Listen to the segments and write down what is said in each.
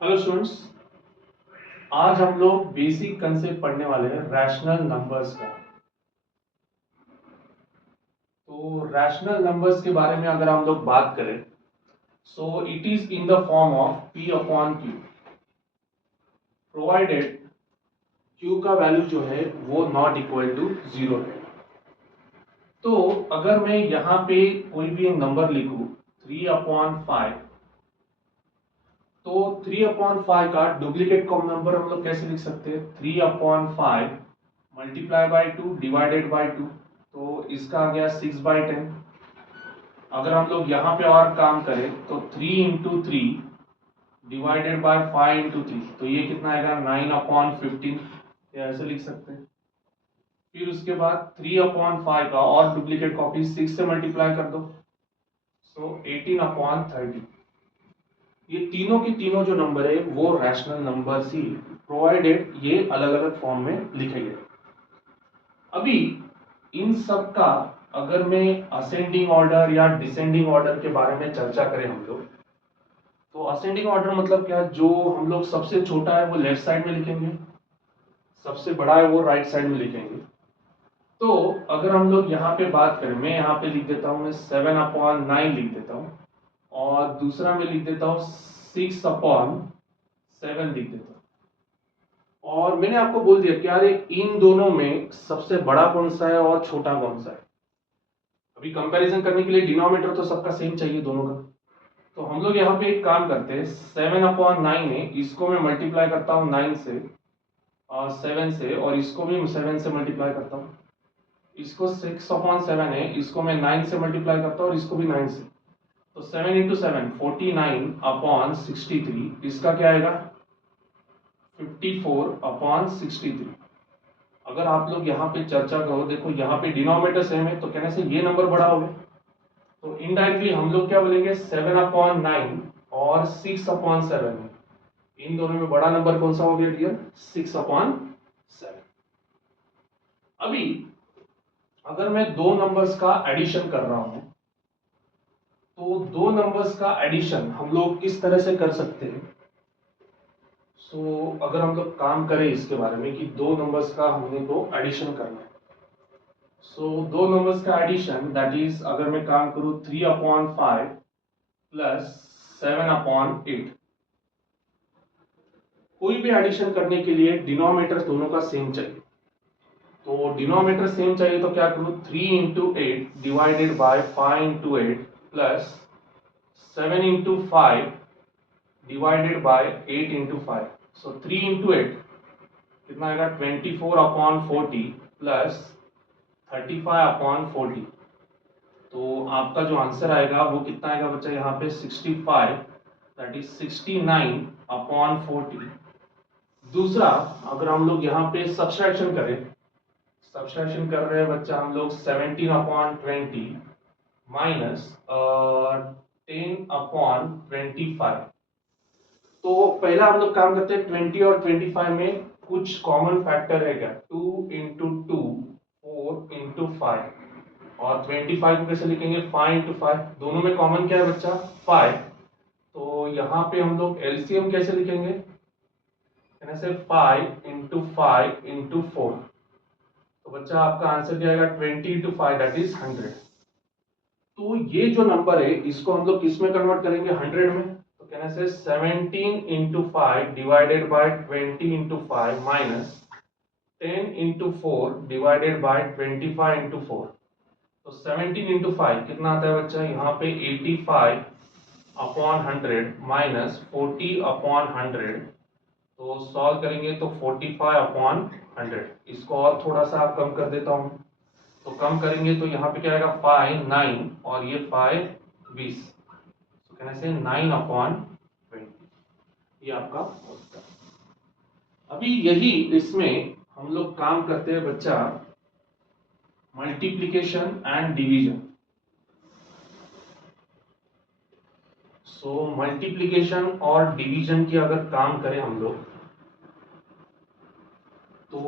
Hello students. आज हम लोग बेसिक कंसेप्ट पढ़ने वाले हैं रैशनल नंबर्स का। तो रैशनल नंबर्स के बारे में अगर हम लोग बात करें, so it is in the form of p upon Q, provided q का वैल्यू जो है वो नॉट इक्वल टू 0 है। तो अगर मैं यहाँ पे कोई भी एक नंबर लिखूं 3/5, तो 3/5 का डुप्लीकेट कॉमन नंबर हम लोग कैसे लिख सकते हैं? 3/5 मल्टीप्लाई बाई 2 डिवाइडेड बाई 2, तो इसका आ गया 6/10। अगर हम लोग यहाँ पे और काम करें तो 3 × 3 डिवाइडेड बाय 5 × 3, तो ये कितना आएगा 9/15, ऐसे लिख सकते हैं। फिर उसके बाद 3/5 का और डुप्लीकेट कॉपी 6 से मल्टीप्लाई कर दो, सो 18/30। ये तीनों के तीनों जो नंबर है वो रैशनल नंबर्स ही, प्रोवाइडेड ये अलग अलग फॉर्म में लिखे गए। अभी इन सब का अगर मैं असेंडिंग ऑर्डर या डिसेंडिंग ऑर्डर के बारे में चर्चा करें हम लोग, तो असेंडिंग ऑर्डर मतलब क्या? जो हम लोग सबसे छोटा है वो लेफ्ट साइड में लिखेंगे, सबसे बड़ा है वो राइट साइड में लिखेंगे। तो अगर हम लोग यहाँ पे बात करें, मैं यहाँ पे लिख देता हूँ, मैं 7/9 लिख देता हूँ, और दूसरा में लिख देता हूँ 6/7 लिख देता हूँ। और मैंने आपको बोल दिया कि अरे इन दोनों में सबसे बड़ा कौन सा है और छोटा कौन सा है। अभी कंपैरिजन करने के लिए डिनोमिनेटर तो सबका सेम चाहिए दोनों का। तो हम लोग यहाँ पे एक काम करते हैं, 7/9 है, इसको मैं मल्टीप्लाई करता हूँ 9 से और 7 से, और इसको भी 7 से मल्टीप्लाई करता हूँ। इसको 6/7 है, इसको मैं 9 से मल्टीप्लाई करता हूँ और इसको भी 9 से। तो 7 × 7 49/63, इसका क्या आएगा 54/63। अगर आप लोग यहाँ पे चर्चा करो, देखो यहाँ पे डिनोमिनेटर सेम है, तो कहने से ये नंबर बड़ा हो गया। तो इनडायरेक्टली हम लोग क्या बोलेंगे, 7/9 और 6/7, इन दोनों में बड़ा नंबर कौन सा हो गया डियर? 6/7। अभी अगर मैं दो नंबर्स का एडिशन कर रहा हूं, तो दो नंबर्स का एडिशन हम लोग किस तरह से कर सकते हैं? अगर हम लोग काम करें इसके बारे में कि दो नंबर्स का हमने को एडिशन करना है, दो नंबर्स का एडिशन, दैट इज अगर मैं काम करूं 3/5 प्लस 7/8, कोई भी एडिशन करने के लिए डिनोमिनेटर दोनों का सेम चाहिए। तो डिनोमिनेटर सेम चाहिए तो क्या करूं, 3 × 8 divided by 5 × 8 plus 7 × 5 divided by 8 × 5। सो 3 × 8 कितना आएगा 24/40 प्लस 35/40। तो आपका जो आंसर आएगा वो कितना आएगा बच्चा यहाँ पे 65, दैट इज 69/40। दूसरा, अगर हम लोग यहाँ पे सब्सट्रैक्शन करें, सब्सट्रैक्शन कर रहे हैं बच्चा हम लोग 17/20 माइनस 10/25। तो पहला हम लोग काम करते हैं 20 और 25 में कुछ कॉमन फैक्टर है क्या? 2 × 2 4 × 5, और 25 को कैसे लिखेंगे? 5 × 5, दोनों में कॉमन क्या है बच्चा? 5। तो यहाँ पे हम लोग एलसीएम कैसे लिखेंगे? से 5 × 5 × 4, तो बच्चा आपका आंसर क्या आएगा 20 × 5, दैट इज 100। तो ये जो नंबर है इसको हम लोग किस में कन्वर्ट करेंगे? 100 में। तो कहने से 17 × 5 divided by 20 × 5 minus 10 × 4 divided by 25 × 4। तो 17 × 5 कितना आता है बच्चा? यहाँ पे 85/100 माइनस 40/100। तो सॉल्व करेंगे तो 45/100। इसको और थोड़ा सा कम कर देता हूँ, तो कम करेंगे तो यहाँ पे क्या आएगा 5 9, और ये 5 20, तो कहने से 9/20, ये आपका उत्तर। अभी यही इसमें हम लोग काम करते हैं बच्चा मल्टीप्लिकेशन एंड डिवीजन। मल्टीप्लिकेशन और डिवीजन की अगर काम करें हम लोग, तो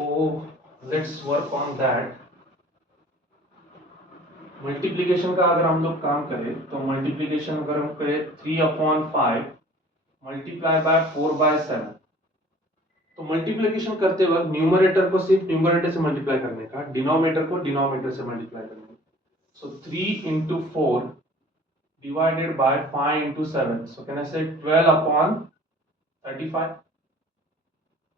let's work on that. Multiplication का अगर हम लोग काम करें, तो मल्टीप्लिकेशन अगर हम करें 3/5 मल्टीप्लाई बाय 4/7। तो मल्टीप्लिकेशन करते वक्त न्यूमरेटर को सिर्फ न्यूमरेटर से मल्टीप्लाई करने का, डिनोमिनेटर को डिनोमिनेटर से मल्टीप्लाई करने का। सो 3 into 4 divided by 5 into 7, so can I say 12/35।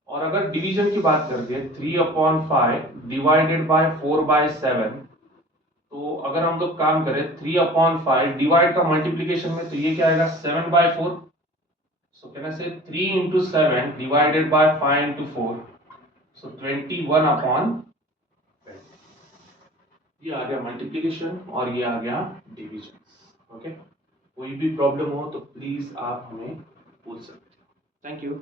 और अगर डिवीजन की बात करते हैं 3/5 डिवाइडेड बाय 4/7, तो अगर हम लोग काम करें 3/5 डिवाइड का मल्टीप्लिकेशन में, तो ये क्या आएगा 7/4। सो कैन आई से 3 into 7 डिवाइडेड बाय 5 into 4, सो 21/20। ये आ गया मल्टीप्लिकेशन और ये आ गया डिवीजन। ओके, कोई भी प्रॉब्लम हो तो प्लीज आप हमें पूछ सकते हो। Thank you.